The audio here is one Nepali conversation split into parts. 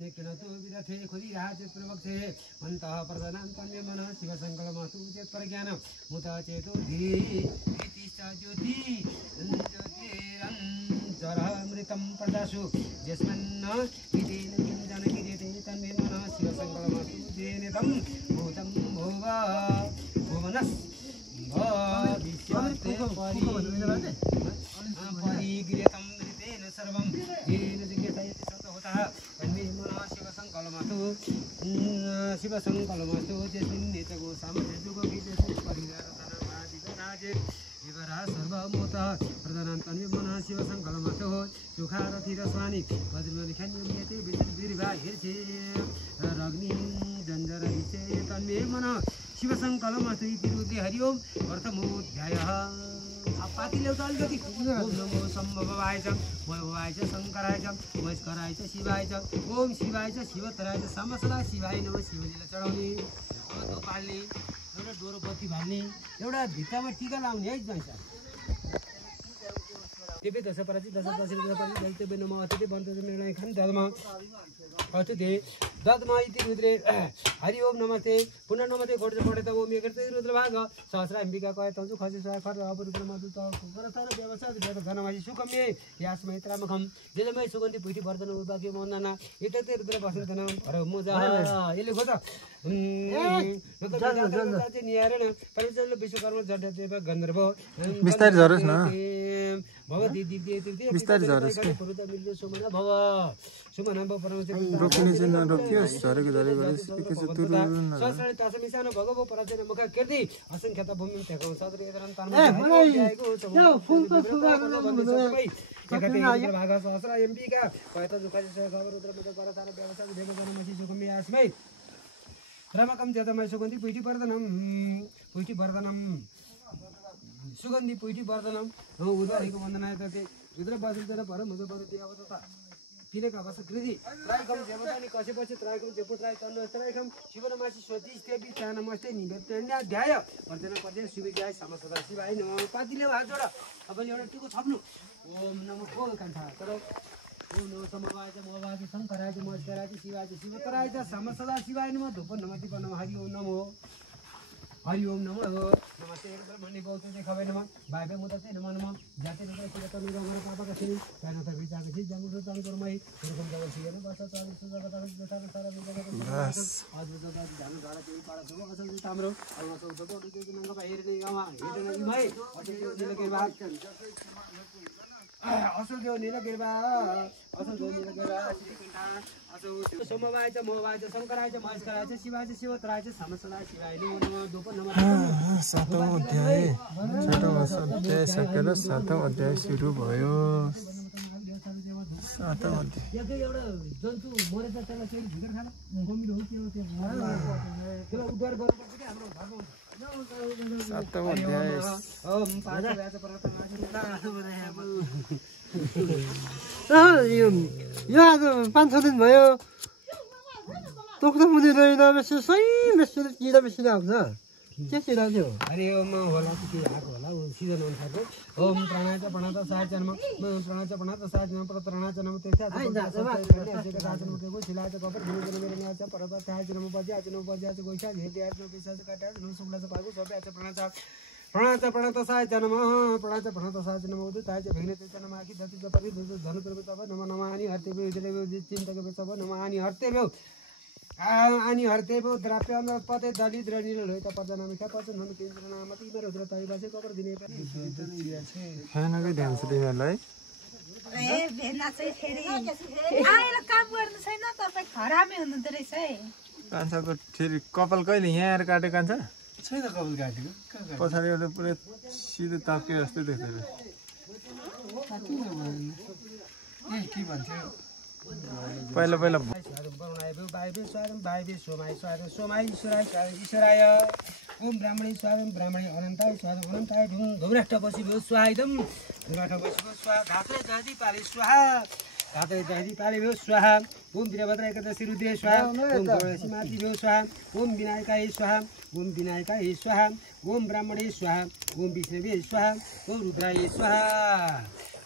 किनतु विरथे खुदी राजे प्रवक्ते मन्तः प्रधानान्तन्य मनः शिव संकल्पमस्तु चेत प्रज्ञान मुत चेतो धी इति च ज्योति ज्योतिरन्तरमृतं प्रदासु यस्मन्न विदेन जनकिरीते तन्मे मनः शिव संकल्पमस्तु तेनेतं भूतं भुव भुवनस् भविष्यते परिगृतं ऋतेन सर्वं येन जिज्ञासयति सतः तन्मे मनः शिव संकल्पमस्तु यस्मिन् नेतगो सामवेदुगो विदेशे परिग्रहतनवादिगराजे विवरः सर्वमूतः प्रधानान्तन्मे मनः शिव संकल्पमस्तु सुखारथिरस्वानि वज्रमनिखन्यते विदुर्वा हिर्षे रग्नि जञ्जरविषे तन्मे मनः शिव संकल्पमस्तु इति रुद्रे हरि ओम अर्थमोऽध्यायः पातिले एउटा अलिकति ओम नमो सम्भवाय च भवाय च शङ्कराय च महेश्वराय च शिवाय च ओम शिवाय च शिवतराय च समसदा शिवाय नमः शिवजीलाई चढाउने धो पाल्ने एउटा डोरो बत्ती भाल्ने एउटा भित्तामा टीका लाउने है जैसा तेबे दश पराची दश दश पराची दैत्य नमः अतिथि बन्तो निर्णय खान धर्म अतिथि दद्म इति रुद्रे हरि ओम नमस्ते पुनः नमस्ते घोट पढेत ओम एकृते रुद्रभाग सहस्र अम्बिका कय तंजु खसि सय खर अपरुद्र मधुत परतर व्यवसाय वेद धनमासी सुकम्ये यास्मै त्रामखम जलमय सुगन्धि पुइति वर्धन उदाके मन्दना एतते रुद्र बसन्तन हर मोजा यसले खोज नतजाचे नियारण परमेश्वरले विश्वकर्मा जडदेव गन्धर्व बिस्तारै झरोस् न भगवती दिव्य तृतीय बिस्तारै झरोस् के पुरुत मिल्यो सुमन भव सुमन भव परमेश्वर रोकिने चाहिँ नरोकियोस् झरेको गरेस् एकैछ तुरु न सहस्रले तासमिसान भगवो पराचन मुख कीर्ति असंख्यता भूमि त्यकाउ सदर एदरन तानमा भाग सहस्र एमपीका कयत जुकाले खबर रुद्र मत गर तार व्यवसाय देखो जनमसी सुगम्य आस्मै रमकम जतमय सुगन्धि पुइति वर्धनम सुगन्धि पुइति वर्धनम उदाहरणको वन्दनाय तते रुद्र बसन्तन पर मुझ पर दियावता तिनेका बस कृति त्रायकम देवतानि कसेपछि त्रायकम देवपुत्राय तन्नो त्रायकम शिवनमासी स्वति स्तेपि नमस्ते निवेदन ध्याय वर्धन पर्दे शिवज्ञाय समसदा शिवाय नमः पातिले हात जोड तपाईले एउटा टिको थप्नु ओम नमो बोल कण्ठा तर ओम नमो समवाय च मोवाय च शंकराय च महेश्वराय च शिवाय च शिवतराय च समसदा शिवाय नमः धूप नमः दीप नमः हरि ओम नमो हरि ओम नमो नमस्ते ब्रह्मणि बहुत देखावे नमः भाइबे मुदते नमः नमः जाते नमः शिवत निरंगर पापक छिनि काना त विचार छि जंगु तन कर्मै गुरुकुल जगत छिने बस चालु जगत बेटा सारा जगत बस आज जगत जानु धारा तिन पाडा छ असल ताम्रो अल्लाह सो जगत के नंगा हेर्ने गामा हेर्ने भाइ असल निलके बात असल जो निलकेरबा सोमवाय च मोवाय च शंकराय च महेश्वराय च शिवाय च शिवतराय च समसदा शिवाय नमः धूप नमः सातौं अध्याय सकेर सातौं अध्याय सुरु भयो सातौं अध्याय यके एउटा जन्तु मरेछ त्यसलाई फेरि भित्र खान गम्भीर हो त्यो त्यसलाई उद्धार गर्नुपर्छ के हाम्रो घरमा सातौं अध्याय ओम पादव्याच प्रार्थना यो आज 5-6 दिन भयो तोक्दा मुनि रहेन बेसी सही बेसी किरा बेसी आउँछ के चिरा थियो अरे ओम होला के आको होला सिजन अनुसारको ओम प्राणाच प्रणत साचनम प्राणाच प्रणत साचनम प्रतरणाच नम तेथाच साचनम तेगो शिलाच कपर गुरु मेरे न्याच परत साचनम पज्याच नो पज्याच गोइछा हेद्याच नो पिसाच काट्याच नो सुगलाच पागो सोप्याच प्रणत साचनम प्रणत साचनम उदिताच भिग्ने तेचनम आखि दति जपरि धनु प्रभु तब नम नमानि हर्ते विजले चिन्तक बेसब नमानि हर्ते भ्यौ अनि हर्ते भ्यौ द्राप्य पते दलिद्र निलोहित पदनामिका पचन हुनु केन्द्र नामति मेरो रुद्रताई बासे कबर दिने खानाकै ध्यान छ तिमीहरूलाई ए भेना चाहिँ फेरि आएर काम गर्नु छैन तपाई खराबै हुनुहुँदो रहेछ है कान्छाको फेरि कपाल कहिले यहाँ आएर काटेको कान्छ छैन कपाल काटेको पछाडि एउटा पुरै सिधै ताके जस्तो देख्दैन के भन्छ पहिला पहिला ईश्वराय ओम ब्राह्मणी स्वागम ब्राह्मणी अनन्ताय स्वागम अनन्ताय धुम्राष्ट बसिभ्यो स्वाहाइदम धुम्राष्ट बसिभ्यो स्वाहा धात्रे जयदी पाले स्वाहा धात्रे जयदी पाले भ्यो स्वाहा ओम वीरभद्र एकादशी रुद्रे स्वाहा ओम गणेश मातृ भ्यो स्वाहा ओम विनायकाय स्वाहा ओम विनायकाय स्वाहा ओम ब्राह्मणे स्वाहा ओम विष्णवे स्वाहा ओम रुद्राय स्वाहा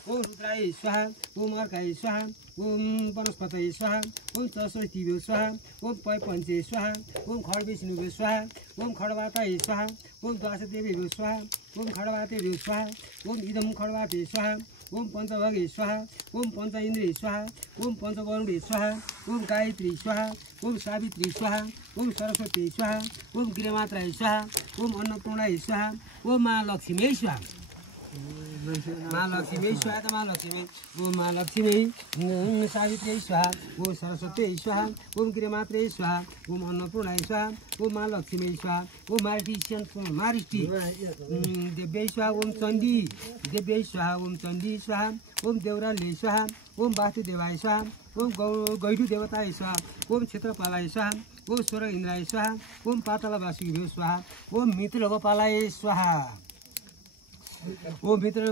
ओम रुद्राय स्वाहा ओम अर्काय स्वाहा ओम वनस्पतये स्वाहा ओम सरस्वतीभ्यो स्वाहा ओम पञ्चे स्वाहा ओम खड्विष्णुभ्यो स्वाहा ओम खड्वाताय स्वाहा ओम द्वादशदेवीभ्यो स्वाहा ओम खड्वातेभ्यो स्वाहा ओम इदं खड्वाते स्वाहा ओम पञ्चभगे स्वाहा ओम पञ्च इन्द्रिय स्वाहा ओम पञ्चवरुणे स्वाहा ओम गायत्री स्वाहा ओम सावित्री स्वाहा ओम सरस्वती स्वाहा ओम गिरिमात्राय स्वाहा ओम अन्नपूर्णाय स्वाहा ओम महालक्ष्मी स्वाहा महालक्ष्मी स्वाहा महालक्ष्मी ओम महालक्ष्मी सावित्री स्वाहा ओम सरस्वती स्वाहा ओम गिरिमात्रे स्वाहा ओम अन्नपूर्णाय स्वाहा ओम महालक्ष्मी स्वाहा ओम मारिष्टि देव्यै स्वाहा ओम चण्डी देव्यै स्वाहा ओम चण्डी स्वाहा ओम देवराले स्वाहा ओम वासुदेवाय स्वाहा ओम गैडु देवताय स्वाहा ओम क्षेत्रपालाय स्वाहा ओम स्वर इन्द्राय स्वाहा ओम पातल वासुदेव स्वाहा ओम मित्र गोपालाय स्वाहा ओम मित्र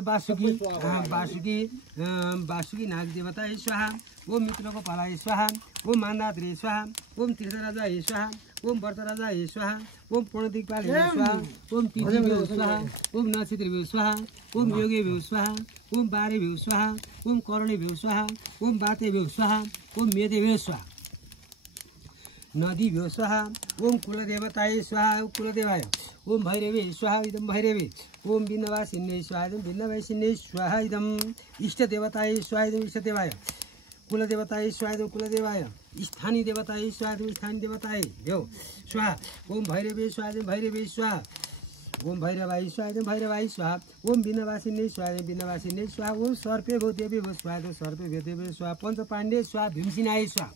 वासुकी नाग देवताय स्वाहा ओम मित्र गोपालाय स्वाहा ओम मान्दात्रे स्वाहा ओम तीर्थराजाय स्वाहा ओम व्रतराजाय स्वाहा ओम पूर्णदिक्पालाय स्वाहा ओम तिथिभ्यो स्वाहा ओम नक्षत्रेभ्यो स्वाहा ओम योगेभ्यो स्वाहा ओम बारेभ्यो स्वाहा ओम कर्णेभ्यो स्वाहा ओम बातेभ्यो स्वाहा ओम मेदेभ्यो स्वाहा नदीभ्यो स्वाहा ओम कुलदेवताय स्वाहा कुलदेवाय ओम भैरवे स्वाहा इदं भैरवे ओम बिन्दवासिन्ये स्वाहा इदं बिन्दवासिन्ये स्वाहा इदं इष्टदेवताय स्वाहा इदं इष्टदेवाय कुलदेवताय स्वाहा इदं कुलदेवाय स्थानीय देवताय स्वाहा इदं स्थानीय देवताय भ्यो स्वाहा ओम भैरवे स्वाहा इदं भैरवे स्वाहा ओम भैरवाय स्वाहा इदं भैरवाय स्वाहा ओम बिन्दवासिन्ये स्वाहा इदं बिन्दवासिन्ये स्वाहा ओम सर्पे भो देवे भो स्वाहा इदं सर्पे भो देवे स्वाहा पञ्चपाण्डे स्वाहा भीमसेनाय स्वाहा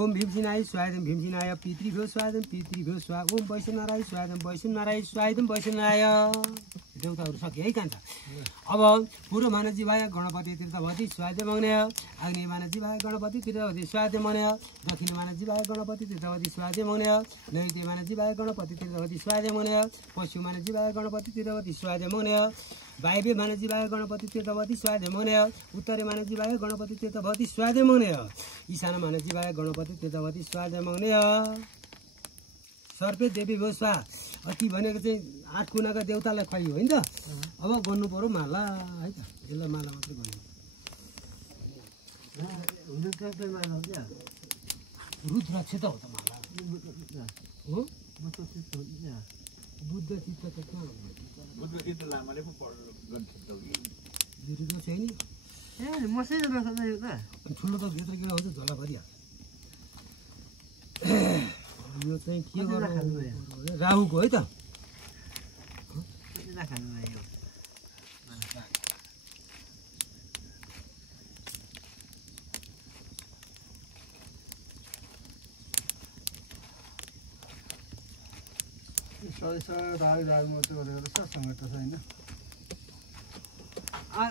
ओम भीमसेनाय स्वाहा भीमसेनाय पितृभ्यो स्वाहा पितृभ्यो स्वाहा ओम वैष्णवनाराय स्वाहा वैष्णवनाराय स्वाहा वैष्णवनाय देवताहरू सके है कान्छ अब पूर्व मानवजीवाय गणपति तीर्थवती स्वाहा मङ्गय आग्नेय मानवजीवाय गणपति तीर्थवती स्वाहा मङ्गय दक्षिण मानवजीवाय गणपति तीर्थवती स्वाहा मङ्गय नैऋत्य मानवजीवाय गणपति तीर्थवती स्वाहा मङ्गय पश्चिम मानवजीवाय गणपति तीर्थवती स्वाहा मङ्गय वायव्य मानवजीवाय गणपति तीर्थवती स्वाहा मङ्गय उत्तरे मानवजीवाय गणपति तीर्थवती स्वाहा मङ्गय ईशान मानवजीवाय गणपति तीर्थवती स्वाहा मङ्गय सर्पे देवी भो स्वाहा अति भनेको चाहिँ 8 कुनाका देवतालाई खुवाइयो होइन त अब गर्नु पर्यो माला है त यसलाई माला मात्रै गर्नु रुद्राक्ष त हो त माला हो बुद्ध चित्त त कहाँ छैन ठुलो त भित्र किन हुन्छ झोला भरिया यो चाहिँ के गर्नु राहुको है त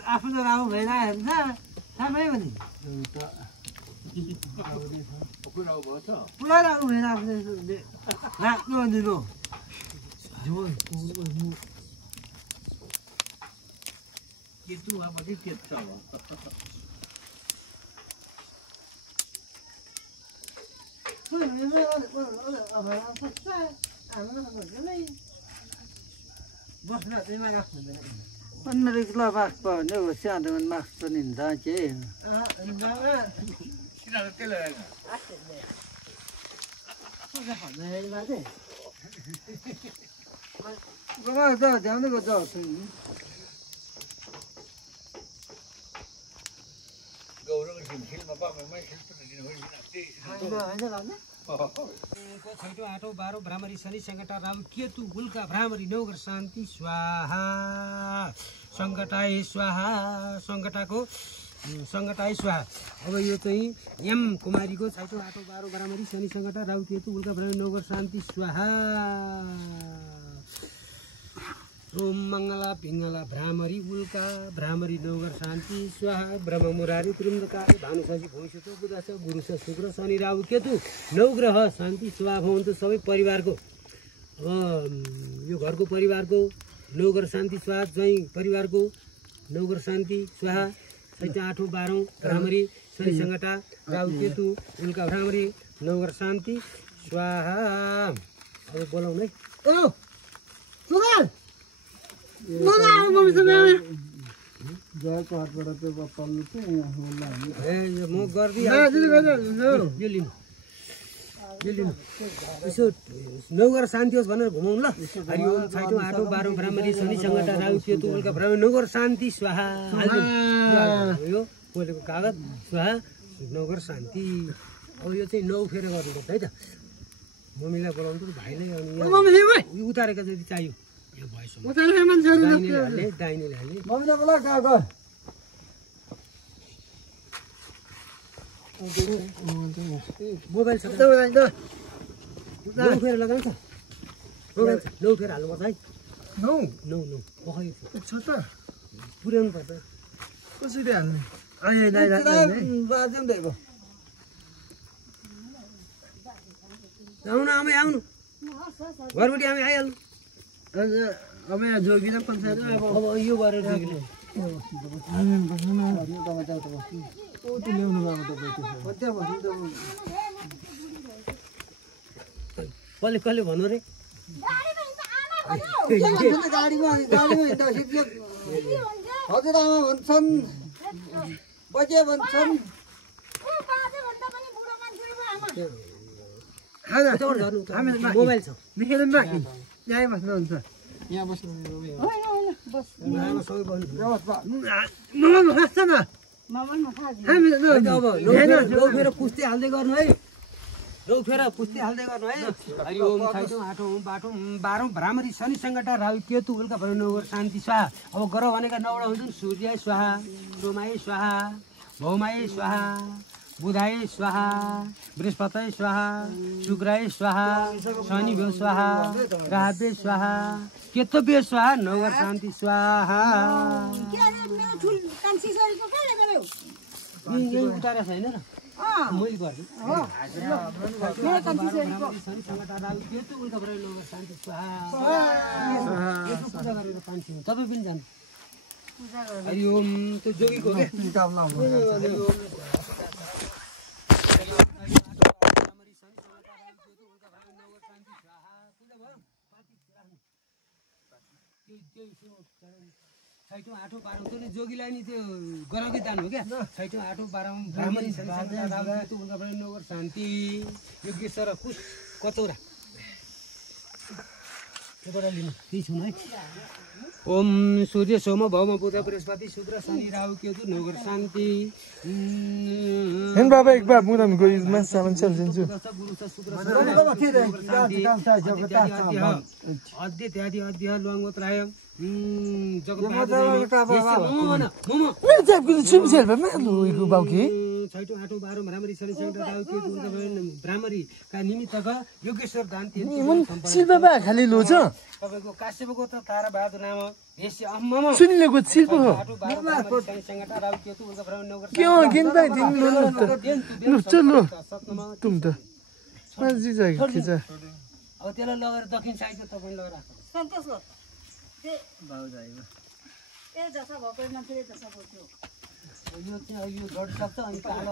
आफ्नो राहु भइरहेको हुन्छ थाहा भयो भने पुरा राहु भइरहेको राख्नु दिनु केतु आपत्ति Ketu Riksla max på nu ser det en max på ninda ke. छैटौँ आठौँ 12 भ्रामरी शनि सङ्कटा राहु केतु उल्का भ्रामरी नौग्रह शान्ति स्वाहा सङ्कटाय स्वाहा सङ्कटाको सङ्कटाय स्वाहा। अब यो चाहिँ एम कुमारीको छैटौँ आठौँ 12 भ्रामरी शनि सङ्कटा राहु केतु उल्का भ्रामरी नौग्रह शान्ति स्वाहा। ओम मङ्गला पिङ्गला भ्रामरी उल्का भ्रामरी नौग्रह शान्ति स्वाहा। ब्रह्म मुरारी त्रिम्बकारी भानु शशि भविष्य बुध छ गुरु छ शुक्र शनि राहु केतु नौग्रह शान्ति स्वाहा भवन्तु। सबै परिवारको यो घरको परिवारको नौग्रह शान्ति स्वाहा। ज्वाइँ परिवारको नौग्रह शान्ति स्वाहा। छैटौँ आठौँ 12 भ्रामरी शनि सङ्कटा राहु केतु उल्का भ्रामरी नौग्रह शान्ति स्वाहा। अब बोलाउनु है जयको हातबाट त्यो पल्लो चाहिँ यहाँ होला हामी ए यो म गर्दिहाल्छु यो लिनु यसो नगर शान्ति होस् भनेर घुमाउँ ल हरिओम छैटौँ आठौँ बाह्रौँ ब्राह्मणी शनि सङ्कटा राहु केतु उल्का ब्राह्मण नगर शान्ति स्वाहा यो पोलेको कागज स्वाहा नगर शान्ति अब यो चाहिँ 9 फेर गर्नुपर्छ है त मम्मीलाई बोलाउनु भाइले अनि यो उतारेको जति चाहियो यो भएसम्म दाहिनेले हाल्ने मम्मीलाई बोला कहाँ गयो मोबाइल छ 9 फेर लगाउँछ मोबाइल 9 फेर हाल्नुपर्छ है 9 छ त पुर्याउनु पर्छ कसरी हाल्ने आउनु आमै आउनु घरबाट आमै आइहाल्नु अब यहाँ जोगिला पञ्चायत अब यो गरेर जोगिला ल्याउनु भएको कसले भन्नु रे गाडीमा हिँड्दाखेरि हजुरआमा भन्छन् बजे भन्छन् मोबाइल छ देखेर यहाँ बस्नुहुन्छ यहाँ फेर पुस्ती हाल्दै गर्नु है फेर पुस्ती हाल्दै गर्नु है हरिओम छैटौँ आठौँ बाटौँ बाह्रौँ भ्रामरी शनि सङ्कटा राहु केतु उल्का नगर शान्ति स्वाहा अब गर भनेका 9वटा हुन्छन् सूर्य स्वाहा सोमाय स्वाहा भौमाय स्वाहा बुधाय स्वाहा बृहस्पतय स्वाहा शुक्राय स्वाहा शनिभ्यो स्वाहा राहवे स्वाहा केतव्य स्वाहा नगर शान्ति स्वाहा उतारेको छैन र मैले गर्छु तपाईँ पनि जानु हरिओम त्यो जोगीको छैटौँ आठौँ बाह्रौँ त्यो जोगीलाई नि त्यो गराउँदै जानु हो क्या छैटौँ आठौँ बाह्रौँ ब्राह्मणी नगर शान्ति योगेश्वर कुश कचौरा त्योबाट लिनु त्यही छु है ओम सूर्य सोम भौम बुध बृहस्पति शुक्र शनि राहु केतु नगर शान्ति बाबा एक बार मुदाम गोइमा सामान चल्छु अद्य त्यादि अद्य लङ्गोत्राय छैटौँ आठौँ बाह्रौँ भ्रामरी शनि भ्रामरीका निमित्तका योगेश्वर दान खाली लो छ तपाईँको काश्यपको त तारा बहादुर नाम सुनिलेको शिल्प हो के हो गिन्दा दिन लो चलो तुम त माजी जागे खिचा अब त्यसलाई लगेर दक्षिण साइड तपाईँ लगेर यो चाहिँ यो झोड सक्छ अनि कालो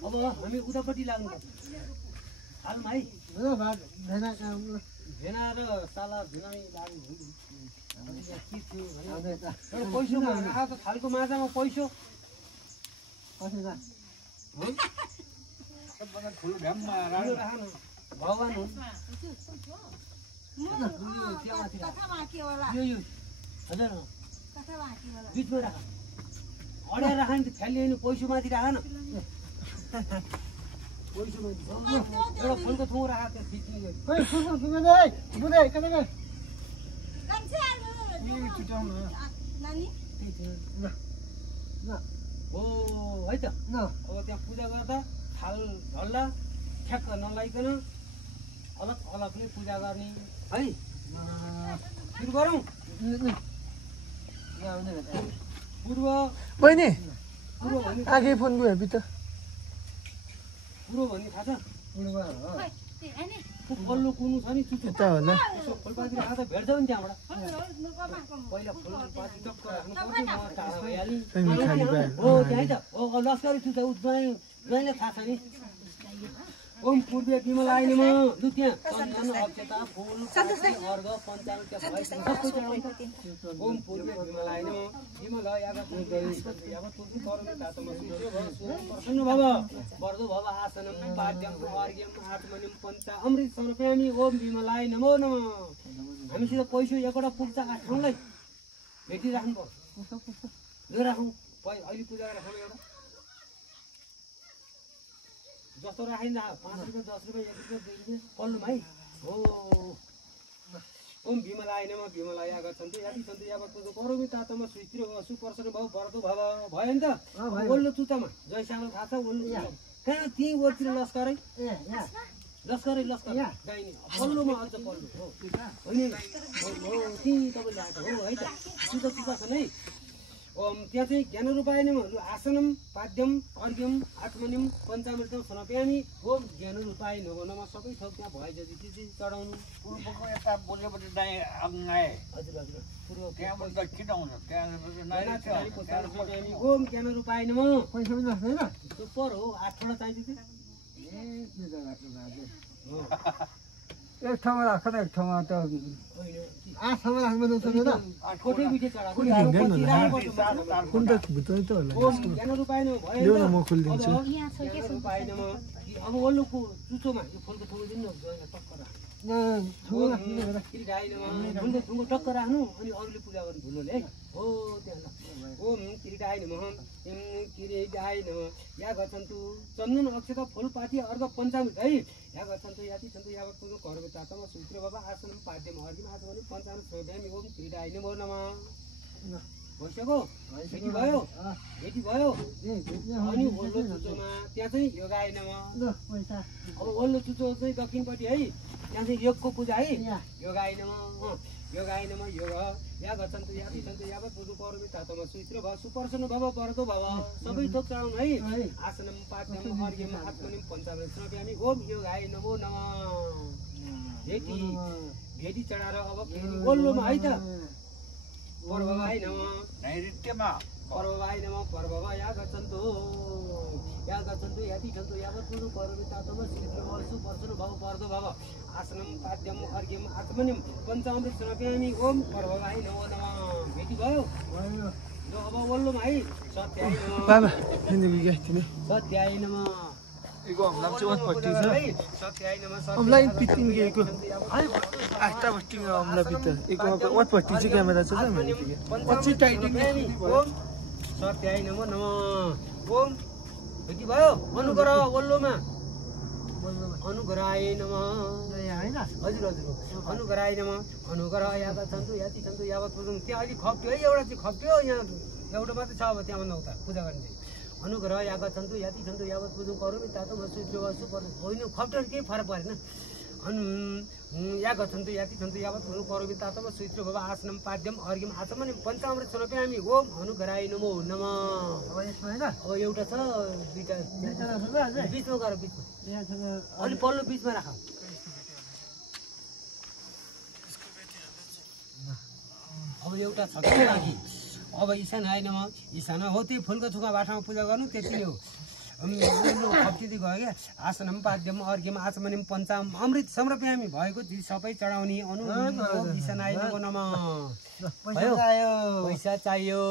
अब हामी उतापट्टि लाग्नुपर्छ हालमा है भेना र साला भेना लाग्नु पैसो त थालको माछामा पैसो भगवान हुन् हजुर बिचमा राख अड्याएर राख नि फ्याल्ने होइन पैसो माथि राख न पैसो माथि एउटा फुलको थुङ राख हो है त अब त्यहाँ पूजा गर्दा थाल ढल्ला ठ्याक्क नलाइकन अलग अलगले पूजा गर्ने है सुरु गरौँ पूर्व बहिनी आगे फोन गयो त पूर्व भन्ने थाहा छ पल्लो कुनु छ नि यता होला फुलपाती राख्दा त भेट्छ नि त्यहाँबाट पहिला फुलपाती टक्क राख्नु पर्छ टाढा भइहाल्यो हो त्यहाँ त हो लस्करी चुच्चा ज्वाइँले थाहा छ नि ओम पूर्वे विमलाय नमः लु त्यहाँ चन्दन अक्षता फूल अर्घ पञ्चामृत सबै चढाउँछ ओम पूर्वे विमलाय नमः विमल यागत यावत तुलसी करोमि तातम सूर्य भव प्रसन्न भव वर्धो भव आसनं पाद्यं अर्घ्यं आत्मनिं पञ्चा अमृत समर्पयामि ओम विमलाय नमो नमः हामीसित पैसो एकवटा पुग्छ ठाउँलाई भेटिराख्नु पर्छ जो राखौँ अहिले पूजा राखौँ एउटा जस्तो राखिन्छ 5 रुपियाँ 10 रुपियाँ 1 रुपियाँ 2 रुपियाँ पल्लुमा है हो ओम विमलाय नमः विमलाय आगच्छन्तु याति सन्तु यावत् पूजा करोमि तातम सुस्थिर भव सुप्रसन्न भव वर्धो भव भयो नि त ओल्लो चुतामा जय श्याम थाहा छ ओल्लो कहाँ त्यही ओरतिर लस्करै लस्करै गाइने पल्लोमा अझ पल्लो हो होइन हो त्यही तपाईँले आएको हो है त चुता छन् है ओम त्यहाँ चाहिँ ज्ञान रूपाय नमः आसनम पाद्यम अर्घ्यम आत्मनिम पञ्चामृतम समर्पयामि ओम ज्ञान रूपाय नमः सबै थोक त्यहाँ भए जति चाहिँ चढाउनु पूर्वको यता बोलेपछि दाइ आए हजुर पूर्व त्यहाँबाट दक्षिण आउँछ त्यहाँ ओम ज्ञान रूपाय नमः पैसा पनि राख्दैन सुपर हो 8 वटा चाहिन्छ एक ठाउँमा राख्छ एक ठाउँमा त होइन 8 ठाउँमा राख्नु सक्दैन कोठे बिटे चढाएको कुन त भित्र त होला ओम ज्ञान रूपाय नमः भयो ल्याउ न म खोलिदिन्छु ज्ञान रूपाय नमः अब ओल्लोको चुचोमा यो फुलको थोमा दिनु न टक्कर फुलको टक्क राख्नु अनि अरूले पूजा गर्नु भुल्नुले है हो त्यहाँ ओम किरीटाय नमः किरीटाय नमः या गच्छन्तु चन्दन अक्षता फूलपाती अर्घ पञ्चामृत है या गच्छन्तु याति सन्तु यावत् पूजा घरको तातमा सूत्र बाबा आसनम पाद्यम अर्घ्यम आसमनि पञ्चामृत समर्पयामि ओम किरीटाय नमो नमः भइसक्यो भेटी भयो अनि ओल्लो चुचोमा त्यहाँ चाहिँ योगाय नमः अब ओल्लो चुचो चाहिँ दक्षिणपट्टि है त्यहाँ चाहिँ योगको पूजा है योगाय नमः योग या गच्छन्तु याति सन्तु यावत् पूजा करोमि तातमा सुस्थिर भव सुप्रसन्न भव वर्धो भव सबै थोक चढाउनु है आसनम पाद्यम अर्घ्यम आत्मनिम पञ्चामृत समर्पयामि ओम योगाय नमो नमः भेटी चढाएर अब फेरि ओल्लोमा है त पर्ववाय नमः नैऋत्यमा पर्ववाय नमः पर्वव या गच्छन्तु याति सन्तु यावत् पूजा करोमि तातमा सुस्थिर भव सुप्रसन्न भव वर्धो भव आसनम पाद्यम अर्घ्यम आत्मनिम पञ्चामृत समर्पयामि ओम पर्ववाय नमो नमः भेटी भयो जो अब ओल्लोमा है सत्याय नमः बाबा सत्याय नमः इको हमलाम चाहिँ वटपट्टि छ सत्याय नमः हमलाई पिटिङ गएको आठटा बस्टिङ हमला पिट इको वटपट्टि चाहिँ क्यामेरा छ त पछि टाइटिङ ओम सत्याय नमः ओम भेटी भयो अनुग्रह ओल्लोमा अनुग्रहाय नमः हजुर अनुग्रहाय नमः अनुग्रह या गच्छन्तु याति सन्तु यावत् पूजा त्यहाँ अलिक खप्यो है एउटा चाहिँ खप्यो यहाँ एउटा मात्रै छ अब त्यहाँभन्दा उता पूजा गर्ने चाहिँ अनुग्रह या गच्छन्तु याति सन्तु यावत् पूजा करोमि तातमा सूर्य होइन खप्टर केही फरक परेन या गच्छन्तु याति सन्तु यावत् पूजा करोमि तातमा सूर्य भव आसनम पाद्यम अर्घ्यम आचमनि पञ्चामृत समर्पयामि ओम अनुग्रहाय नमो नमः अब एउटा छ दुईटा बिचमा गर बिचमा अलि पल्लो बिचमा राख अब एउटा छ कि अब ईशान आएन म ईशान हो त्यही फुलको थुका बाटामा पूजा गर्नु त्यति नै हो खप्ती गयो क्या आसनम पाद्यम अर्घ्यम आचमनिम पञ्चाम अमृत समर्पयामि भएको चिज सबै चढाउने ईशान आएन नमः पैसा चाहियो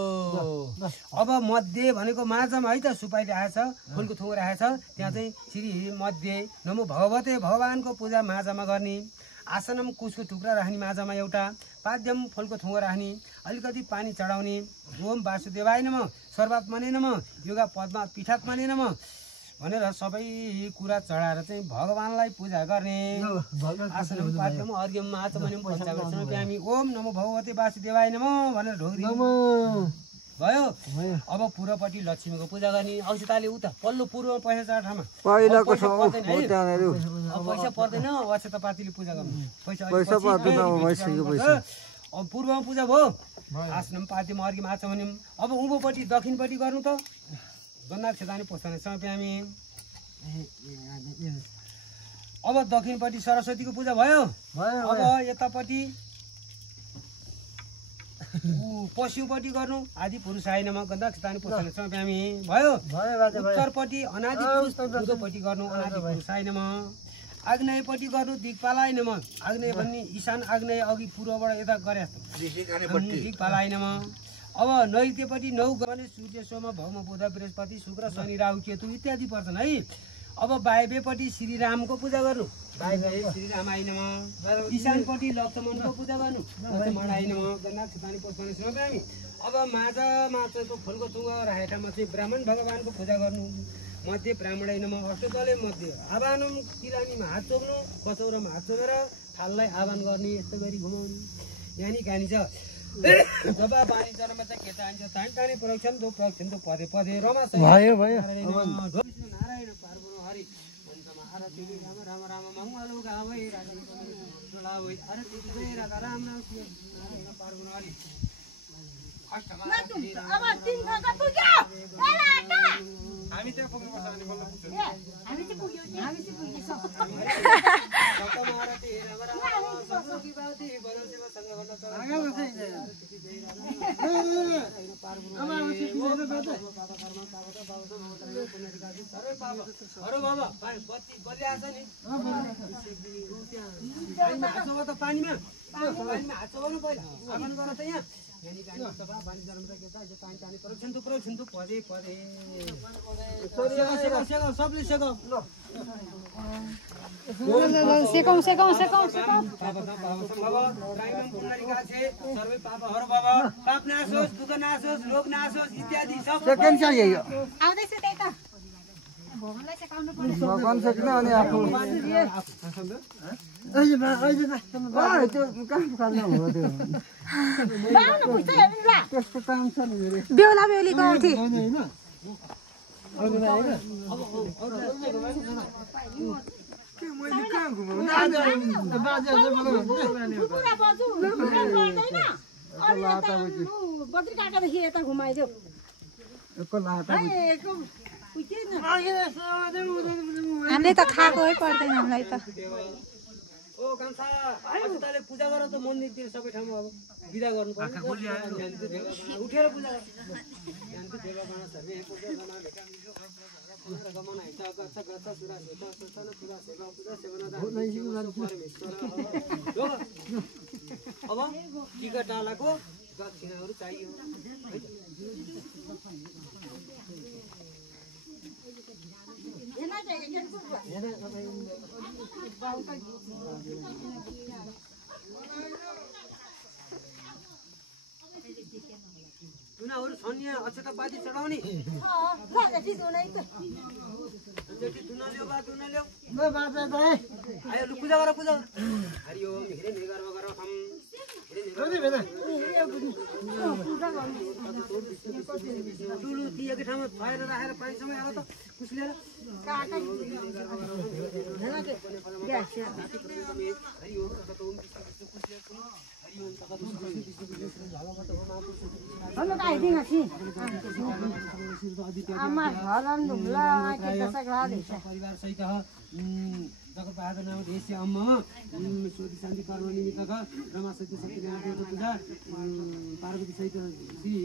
अब मध्य भनेको माझमा है त सुपारी राखेको छ फुलको थुङ्गो राखेको छ त्यहाँ चाहिँ श्री मध्य नमो भगवते भगवानको पूजा माझमा गर्ने आसनम कुसको टुक्रा राख्ने माझमा एउटा पाद्यम फुलको थुङ्गो राख्ने अलिकति पानी चढाउने ओम वासुदेवाय नमः सर्वात्मने नमः योगा पद्मा पीठात्मने नमः भनेर सबै कुरा चढाएर चाहिँ भगवानलाई पूजा गर्ने आसनम पाद्यम अर्घ्यम आचमनिम पञ्चामृत समर्पयामि ओम नमो भगवते वासुदेवाय नमः भनेर ढोग्री भयो अब पूर्वपट्टि लक्ष्मीको पूजा गर्ने औषताले उता पल्लो पूर्वमा पैसा ठाउँमा पैसा पर्दैन अक्षतापातीले पूजा गर्नु पैसा अब पूर्वमा पूजा भयो आसनम पाद्यम अर्घ्यम आचमनिम अब उँभोपट्टि दक्षिणपट्टि गर्नु त गन्धा छेदानी पोस्ताने समर्पयामि अब दक्षिणपट्टि सरस्वतीको पूजा भयो अब यतापट्टि पश्चिमपट्टि गर्नु आदि पुरुष आइनमा गन्धा स्थानीय पुरुषले समप्यामी भयो उत्तरपट्टि अनादि पुरुष बुधपट्टि गर्नु अनादि पुरुष आइनमा आग्नेयपट्टि गर्नु दिक्पाल आइनमा आग्नेय भन्ने ईशान आग्नेय अघि पूर्वबाट यता गरे दिक्पाल आइनमा अब नैऋत्यपट्टि नौ गर्ने सूर्य सोम भौम बुध बृहस्पति शुक्र शनि राहु केतु इत्यादि पर्छन् है। अब वायव्यपट्टि श्रीरामको पूजा गर्नु वायव्य श्रीराम आइनमा ईशानपट्टि लक्ष्मणको पूजा गर्नु लक्ष्मण आइनमा गन्धा स्थानीय पुरुषले समप्यामी अब माछाको फुलको थुङ्गा राखेकामा चाहिँ ब्राह्मण भगवानको पूजा गर्नु मध्य ब्राह्मण आइनमा अष्टकले मध्य आवाहनम किरानीमा हात चोक्नु कचौरामा हात चोकेर थाललाई आह्वान गर्ने यस्तो गरी घुमाउनु यानी कहानी छ। जब बानी जन्म चाहिँ के चाहिन्छ तानी तानी प्रक्षण दो पदे पदे रमा भयो नारायण पार्वण हरि पञ्चमा आरती राम राम राम मंगल गावै राधे आरती जय राधा राम राम नारायण पार्वण हरि अब तीन भागा पुग्यो हामी त्यहाँ पुग्नु पर्छ भने बल्ल पुग्छ हामी चाहिँ पुग्यो हामी चाहिँ पुगिसक्यो आरती राम राम सरस्वती बाती बदल सेवा सँग गर्न पानीमा हात चलाउनु पहिला आगमन गर त यहाँ पदे पदे सबले सेकाउ सर्वै पापहरू बाबा पाप नाश होस् दुःख नाश होस् रोग नाश होस् इत्यादि सब आउँदैछ त्यही त भगवानलाई सेकाउनु पर्छ भगवान सक्न अनि आफू त्यस्तो काम छ नि बेहुला बेहुलीको औँठी बद्री काकादेखि यता घुमाइदेऊ हामीले त खाएको है पर्दैन हामीलाई त ओ कान्छा आज तले पूजा गर त मन्दिरतिर सबै ठाउँमा अब बिदा गर्नु पर्छ उठेर पूजा गर ध्यानको देवा बाणा सर्वे पूजा गमा भेका मिलो गमन हैता गच्छ गच्छ सुरा सेवा सुतन पूजा सेवा पूजा सेवना परमेश्वर अब टिकट डालाको दक्षिणाहरू चाहियो उनीहरू छन् यहाँ अक्षतापाती चढाउने आयो लु पूजा गर पूजा हरि ओम हिरे निगर गर हम टुलु दिएको ठाउँमा थएर राखेर पानीसँग आएर त कुसलेर परिवार सहित जगत बहादुर नाम देश अम्म सोधी शान्ति कर्म निमित्त रमा सत्य सत्यनारायण पूजा पार्वती सहित श्री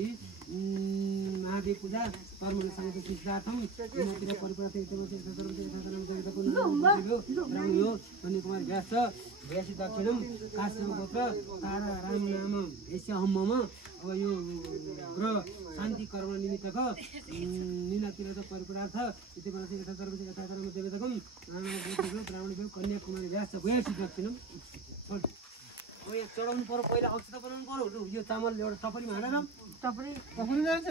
महादेव पूजा कर्म सहित सिद्धार्थम परिपूर्ण कन्याकुमारी व्यास व्यासी दक्षिणम काश्यप गोत्र तारा राम नाम देश अम्ममा अब यो ग्रह शान्ति कर्म निमित्तक निनातिर परिपूर्णार्थ यति बेला चाहिँ यथाधर्म देवतकम ब्राह्मण कन्याकुमारी व्यास व्यासी दक्षिणम अब यहाँ चढाउनु पर्यो पहिला अक्षता बनाउनु पर्यो यो चामल एउटा टपरीमा हालेर टपरी जान्छ